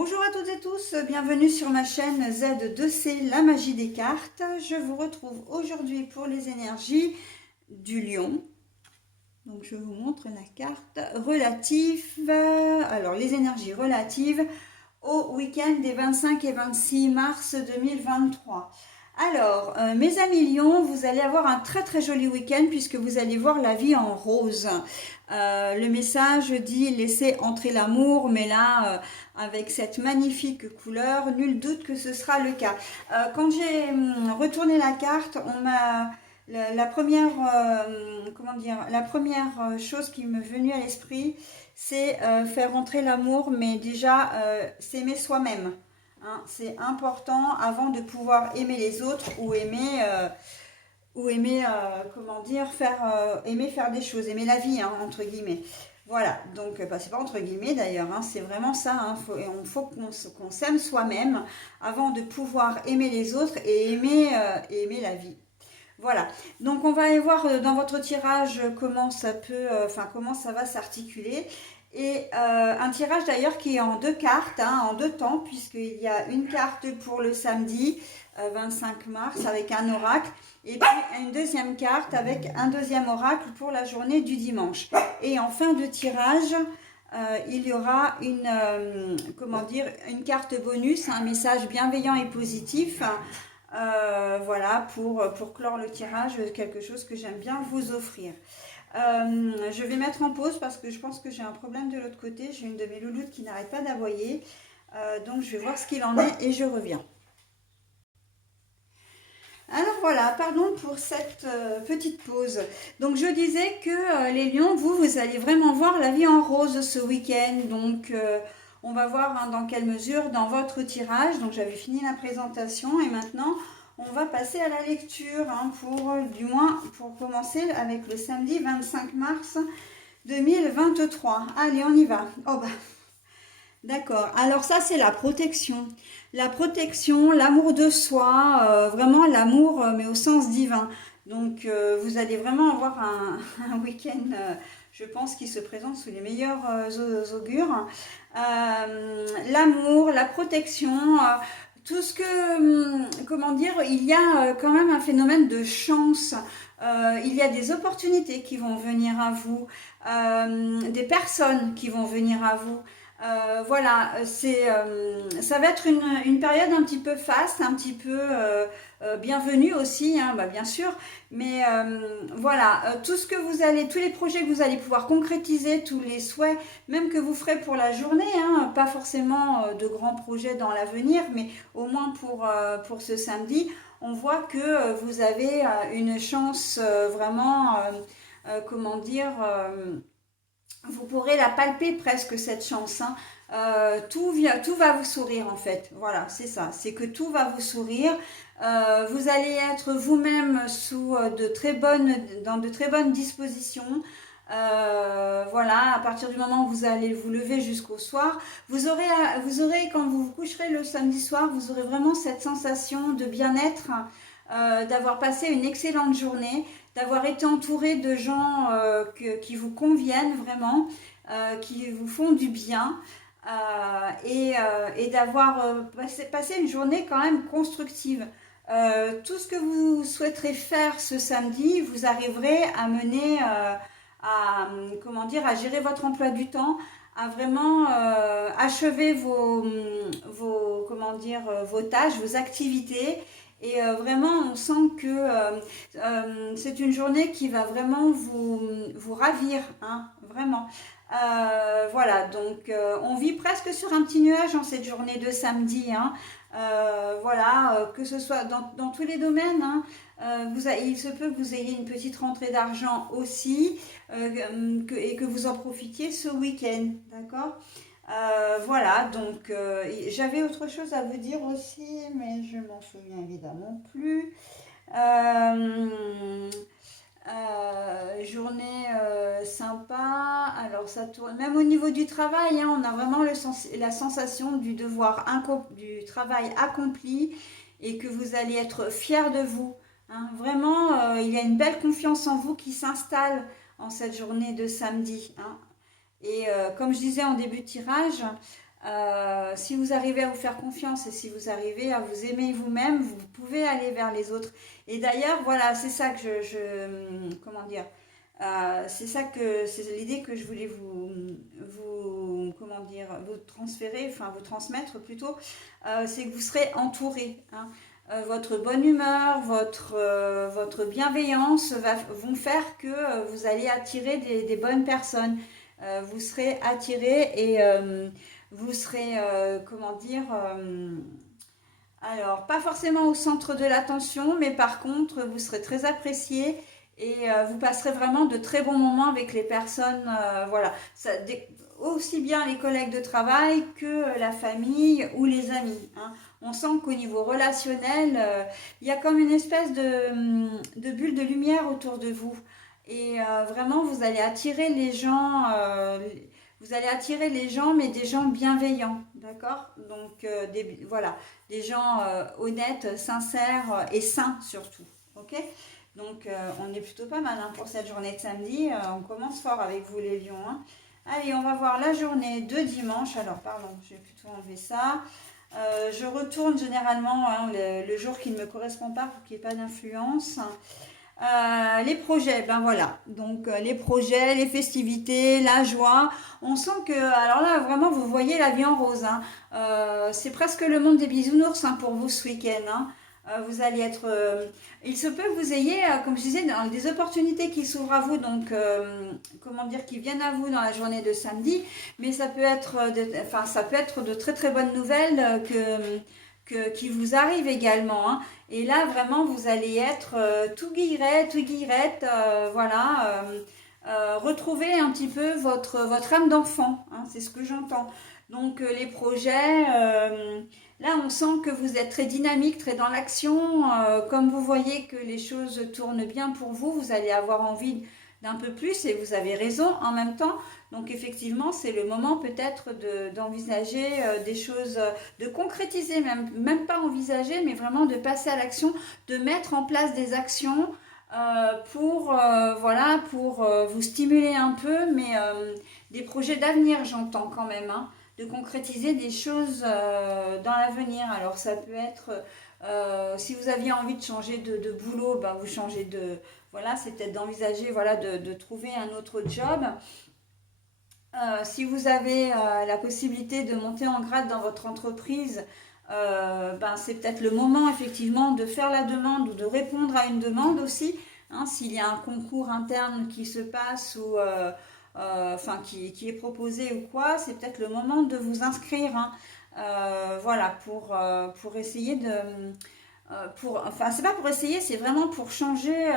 Bonjour à toutes et tous, bienvenue sur ma chaîne Z2C, la magie des cartes. Je vous retrouve aujourd'hui pour les énergies du lion. Donc je vous montre la carte relative, alors les énergies relatives au week-end des 25 et 26 mars 2023. Alors, mes amis Lions, vous allez avoir un très très joli week-end puisque vous allez voir la vie en rose. Le message dit laissez entrer l'amour, mais là, avec cette magnifique couleur, nul doute que ce sera le cas. Quand j'ai retourné la carte, on m'a la première, la première chose qui m'est venue à l'esprit, c'est faire entrer l'amour, mais déjà s'aimer soi-même. Hein, c'est important avant de pouvoir aimer les autres ou aimer aimer faire des choses, aimer la vie, hein, entre guillemets. Voilà, donc c'est pas entre guillemets d'ailleurs, hein, c'est vraiment ça. Hein, faut qu'on s'aime soi-même avant de pouvoir aimer les autres et aimer la vie. Voilà, donc on va aller voir dans votre tirage comment ça peut, comment ça va s'articuler. Et un tirage d'ailleurs qui est en deux cartes, hein, en deux temps, puisqu'il y a une carte pour le samedi 25 mars avec un oracle, et puis une deuxième carte avec un deuxième oracle pour la journée du dimanche. Et en fin de tirage, il y aura une carte bonus, un message bienveillant et positif. Voilà, pour clore le tirage, quelque chose que j'aime bien vous offrir. Je vais mettre en pause parce que je pense que j'ai un problème de l'autre côté. J'ai une de mes louloutes qui n'arrête pas d'aboyer. Donc je vais voir ce qu'il en est et je reviens. Alors voilà, pardon pour cette petite pause. Donc je disais que les lions, vous allez vraiment voir la vie en rose ce week-end. Donc on va voir dans quelle mesure dans votre tirage. Donc j'avais fini la présentation et maintenant on va passer à la lecture du moins pour commencer avec le samedi 25 mars 2023. Allez, on y va. Oh bah. D'accord. Alors ça, c'est la protection. La protection, l'amour de soi, vraiment l'amour, mais au sens divin. Donc, vous allez vraiment avoir un week-end, je pense, qui se présente sous les meilleurs augures. L'amour, la protection, tout ce que, il y a quand même un phénomène de chance. Il y a des opportunités qui vont venir à vous, des personnes qui vont venir à vous. Voilà, ça va être une période un petit peu faste, un petit peu bienvenue aussi, hein, bien sûr. Mais voilà, tous les projets que vous allez pouvoir concrétiser, tous les souhaits, même que vous ferez pour la journée, hein, pas forcément de grands projets dans l'avenir, mais au moins pour ce samedi, on voit que vous avez une chance vraiment, vous pourrez la palper presque cette chance. Hein. Tout va vous sourire en fait. Voilà, c'est ça. C'est que tout va vous sourire. Vous allez être vous-même dans de très bonnes dispositions. Voilà, à partir du moment où vous allez vous lever jusqu'au soir, vous aurez, quand vous vous coucherez le samedi soir, vous aurez vraiment cette sensation de bien-être, d'avoir passé une excellente journée, d'avoir été entouré de gens qui vous conviennent vraiment, qui vous font du bien. Et d'avoir passé une journée quand même constructive. Tout ce que vous souhaiterez faire ce samedi, vous arriverez à mener, à gérer votre emploi du temps, à vraiment achever vos tâches, vos activités. Et vraiment, on sent que c'est une journée qui va vraiment vous ravir, hein, vraiment. Voilà, donc on vit presque sur un petit nuage en cette journée de samedi. Hein. Voilà, que ce soit dans tous les domaines. Hein. Il se peut que vous ayez une petite rentrée d'argent aussi et que vous en profitiez ce week-end. D'accord. Voilà, donc j'avais autre chose à vous dire aussi, mais je m'en souviens évidemment plus. Journée sympa, alors ça tourne, même au niveau du travail, hein, on a vraiment la sensation du travail accompli et que vous allez être fiers de vous. Hein. Vraiment, il y a une belle confiance en vous qui s'installe en cette journée de samedi. Hein. Et comme je disais en début de tirage, Si vous arrivez à vous faire confiance et si vous arrivez à vous aimer vous-même, vous pouvez aller vers les autres. Et d'ailleurs, voilà, c'est ça que comment dire, c'est l'idée que je voulais comment dire, vous transférer, enfin vous transmettre plutôt, c'est que vous serez entouré, hein. Votre bonne humeur, votre bienveillance vont faire que vous allez attirer des bonnes personnes. Vous serez attiré et vous serez, comment dire, alors pas forcément au centre de l'attention, mais par contre, vous serez très apprécié et vous passerez vraiment de très bons moments avec les personnes, voilà, aussi bien les collègues de travail que la famille ou les amis, hein. On sent qu'au niveau relationnel, il y a comme une espèce de bulle de lumière autour de vous. Et vraiment, vous allez attirer les gens, mais des gens bienveillants, d'accord? Donc, voilà, des gens honnêtes, sincères et sains surtout, ok? Donc, on est plutôt pas mal hein, pour cette journée de samedi. On commence fort avec vous les lions, hein. Allez, on va voir la journée de dimanche. Alors, pardon, je vais plutôt enlever ça. Je retourne généralement hein, le jour qui ne me correspond pas pour qu'il n'y ait pas d'influence. Les projets, ben voilà. Donc les projets, les festivités, la joie. On sent que, alors là, vraiment, vous voyez la vie en rose, hein. C'est presque le monde des bisounours hein, pour vous ce week-end, hein. Vous allez être... il se peut que vous ayez, comme je disais, des opportunités qui s'ouvrent à vous, donc, comment dire, qui viennent à vous dans la journée de samedi, mais ça peut être ça peut être de très très bonnes nouvelles qui vous arrivent également, hein. Et là, vraiment, vous allez être tout guillerette, voilà, retrouver un petit peu votre âme d'enfant, hein, c'est ce que j'entends. Donc, les projets, là, on sent que vous êtes très dynamique, très dans l'action. Comme vous voyez que les choses tournent bien pour vous, vous allez avoir envie d'un peu plus et vous avez raison en même temps. Donc effectivement, c'est le moment peut-être d'envisager des choses, de concrétiser, même pas envisager, mais vraiment de passer à l'action, de mettre en place des actions voilà, pour vous stimuler un peu, mais des projets d'avenir, j'entends quand même, hein, de concrétiser des choses dans l'avenir. Alors ça peut être, si vous aviez envie de changer de boulot, ben, vous changez de... Voilà, c'est peut-être d'envisager voilà, de trouver un autre job. Si vous avez la possibilité de monter en grade dans votre entreprise, ben, c'est peut-être le moment effectivement de faire la demande ou de répondre à une demande aussi. Hein, s'il y a un concours interne qui se passe ou enfin qui est proposé ou quoi, c'est peut-être le moment de vous inscrire. Hein. Voilà, pour essayer de... enfin, c'est pas pour essayer, c'est vraiment pour changer...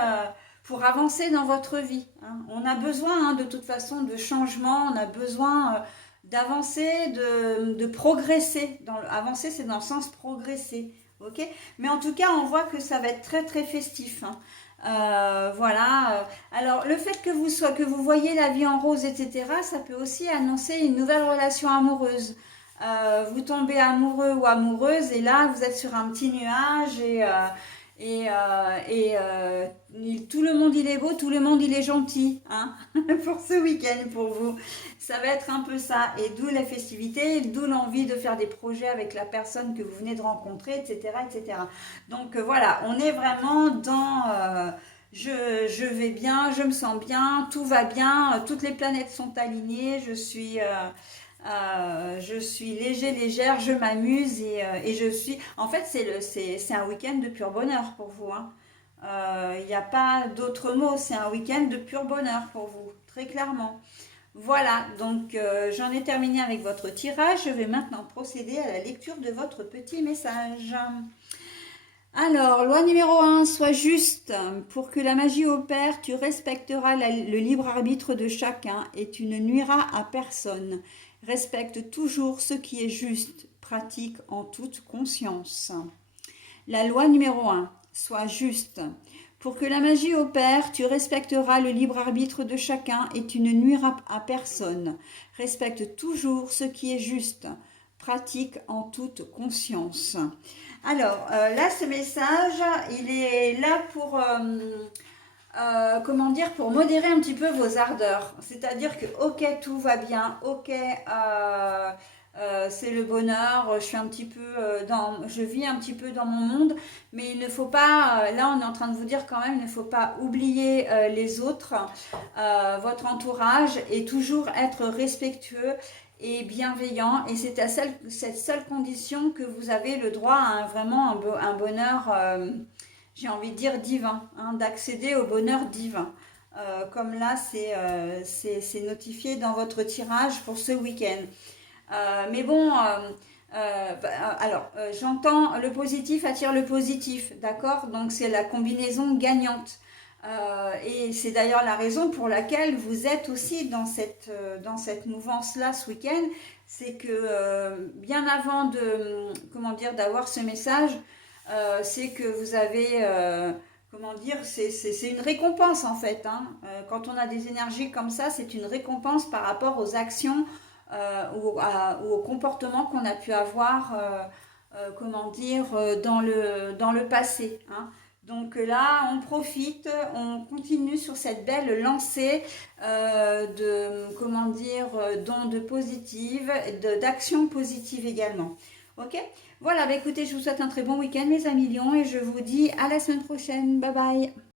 pour avancer dans votre vie, hein. On a besoin hein, de toute façon de changement, on a besoin d'avancer, de progresser. Avancer, c'est dans le sens progresser, ok? Mais en tout cas, on voit que ça va être très très festif, hein. Voilà. Alors, le fait que vous voyez la vie en rose, etc., ça peut aussi annoncer une nouvelle relation amoureuse. Vous tombez amoureux ou amoureuse et là, vous êtes sur un petit nuage tout le monde il est beau, tout le monde il est gentil, hein, pour ce week-end pour vous. Ça va être un peu ça, et d'où la festivité, d'où l'envie de faire des projets avec la personne que vous venez de rencontrer, etc. etc. Donc voilà, on est vraiment dans je vais bien, je me sens bien, tout va bien, toutes les planètes sont alignées, je suis légère, je m'amuse et je suis... En fait, c'est un week-end de pur bonheur pour vous, hein. Il n'y a pas d'autre mot, c'est un week-end de pur bonheur pour vous, très clairement. Voilà, donc j'en ai terminé avec votre tirage. Je vais maintenant procéder à la lecture de votre petit message. Alors, loi numéro 1, sois juste. Pour que la magie opère, tu respecteras le libre arbitre de chacun et tu ne nuiras à personne. Respecte toujours ce qui est juste. Pratique en toute conscience. La loi numéro 1, sois juste. Pour que la magie opère, tu respecteras le libre arbitre de chacun et tu ne nuiras à personne. Respecte toujours ce qui est juste. Pratique en toute conscience. Alors, là, ce message, il est là pour, comment dire, pour modérer un petit peu vos ardeurs. C'est-à-dire que, ok, tout va bien, ok, c'est le bonheur, je suis un petit peu je vis un petit peu dans mon monde, mais il ne faut pas, là on est en train de vous dire quand même, il ne faut pas oublier les autres, votre entourage, et toujours être respectueux et bienveillant, et c'est à cette seule condition que vous avez le droit à vraiment un bonheur, j'ai envie de dire divin, hein, d'accéder au bonheur divin. Comme là, c'est notifié dans votre tirage pour ce week-end. Mais bon, j'entends le positif attire le positif, d'accord? Donc c'est la combinaison gagnante. Et c'est d'ailleurs la raison pour laquelle vous êtes aussi dans cette mouvance-là ce week-end. C'est que bien avant comment dire, d'avoir ce message, c'est que vous avez, comment dire, c'est une récompense en fait, hein. Quand on a des énergies comme ça, c'est une récompense par rapport aux actions ou au comportement qu'on a pu avoir, comment dire, dans le passé, hein. Donc là, on profite, on continue sur cette belle lancée comment dire, d'ondes positives, d'actions positives également. Ok? Voilà, bah écoutez, je vous souhaite un très bon week-end, mes amis lions, et je vous dis à la semaine prochaine. Bye bye!